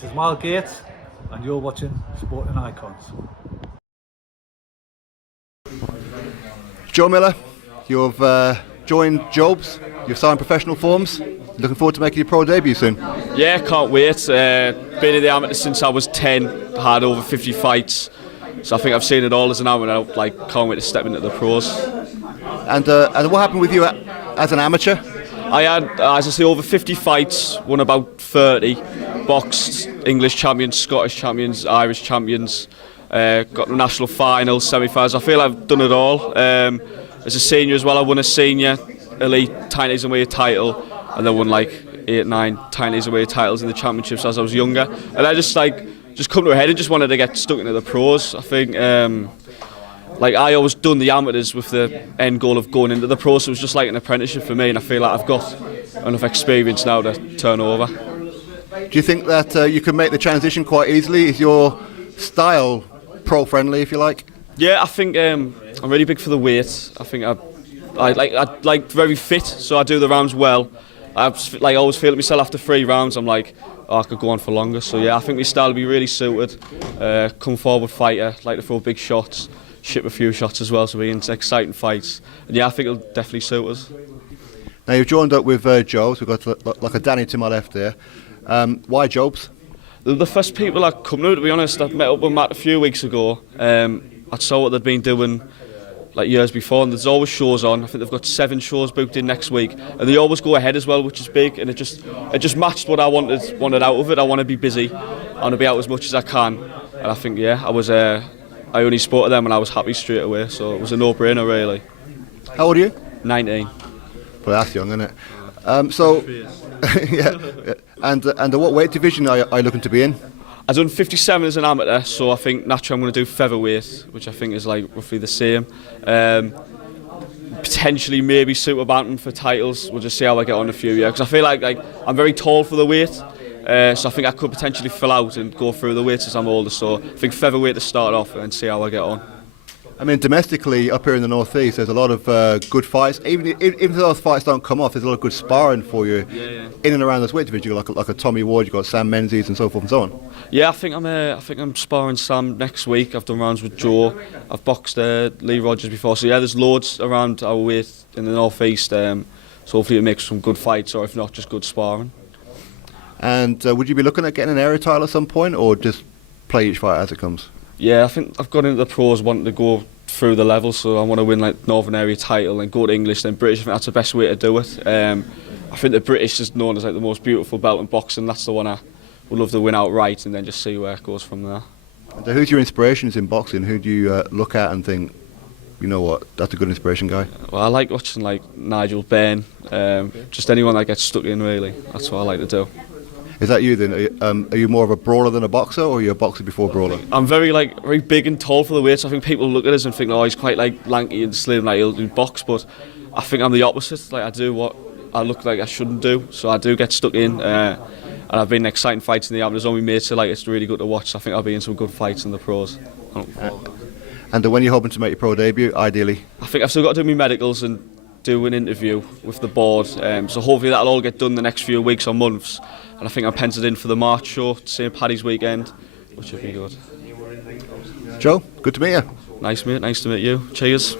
This is Mal Gates, and you're watching Sporting Icons. Joe Miller, you've joined Jobs, you've signed professional forms. Looking forward to making your pro debut soon. Yeah, can't wait. Been in the amateur since I was 10, had over 50 fights. So I think I've seen it all as an amateur. Can't wait to step into the pros. And what happened with you as an amateur? I had, as I say, over 50 fights, won about 30, boxed English champions, Scottish champions, Irish champions, got the national finals, semi-finals. I feel I've done it all. As a senior as well, I won a senior elite tinies and weight title, and then won like 8, 9 tinies and weight titles in the championships as I was younger. And I just come to a head and just wanted to get stuck into the pros. I think I always done the amateurs with the end goal of going into the pros, so it was just like an apprenticeship for me, and I feel like I've got enough experience now to turn over. Do you think that you can make the transition quite easily? Is your style pro-friendly, if you like? Yeah, I think I'm really big for the weight. I think I like very fit, so I do the rounds well. I always feel at myself after 3 rounds, I'm like, oh, I could go on for longer. So yeah, I think my style will be really suited. Come forward fighter, like to throw big shots, ship a few shots as well, so we're into exciting fights. And yeah, I think it'll definitely suit us. Now you've joined up with Jobs. We've got like a Danny to my left there. Why Jobs? The first people I come to be honest, I met up with Matt a few weeks ago. I saw what they'd been doing like years before, and there's always shows on. I think they've got 7 shows booked in next week, and they always go ahead as well, which is big. And it just matched what I wanted out of it. I want to be busy, I want to be out as much as I can, and I think yeah, I only spoke to them and I was happy straight away. So it was a no-brainer really. How old are you? 19. Well, that's young, isn't it? Yeah. And what weight division are you looking to be in? I've done 57 as an amateur, so I think naturally I'm going to do featherweight, which I think is like roughly the same. Potentially maybe super bantam for titles. We'll just see how I get on in a few years, because I feel like I'm very tall for the weight, so I think I could potentially fill out and go through the weights as I'm older. So I think featherweight to start off and see how I get on. I mean, domestically up here in the northeast, there's a lot of good fights. Even if those fights don't come off, there's a lot of good sparring for you in and around this weight division. You've got like a Tommy Ward, you've got Sam Menzies, and so forth and so on. Yeah, I think I'm sparring Sam next week. I've done rounds with Joe. I've boxed Lee Rogers before. So yeah, there's loads around our weight in the northeast. So hopefully it makes some good fights, or if not, just good sparring. And would you be looking at getting an area title at some point, or just play each fight as it comes? Yeah, I think I've got into the pros wanting to go through the levels, so I want to win like Northern Area title and go to English, then British. I think that's the best way to do it. I think the British is known as like the most beautiful belt in boxing. That's the one I would love to win outright, and then just see where it goes from there. And who's your inspirations in boxing? Who do you look at and think, you know what, that's a good inspiration guy? Well, I like watching like Nigel Benn, just anyone that gets stuck in really. That's what I like to do. Is that you then? Are you more of a brawler than a boxer, or are you a boxer before a brawler? I'm very big and tall for the weight, so I think people look at us and think, oh, he's quite like lanky and slim, like he'll do box, but I think I'm the opposite. Like I do what I look like I shouldn't do, so I do get stuck in, and I've been in exciting fights in the amateurs. All my mates are like, it's really good to watch, so I think I'll be in some good fights in the pros. And when you're hoping to make your pro debut, ideally? I think I've still got to do my medicals and do an interview with the board, so hopefully that'll all get done the next few weeks or months, and I think I'm penciled in for the March show, St Paddy's weekend, which would be good. Joe, good to meet you. Nice mate, nice to meet you. Cheers.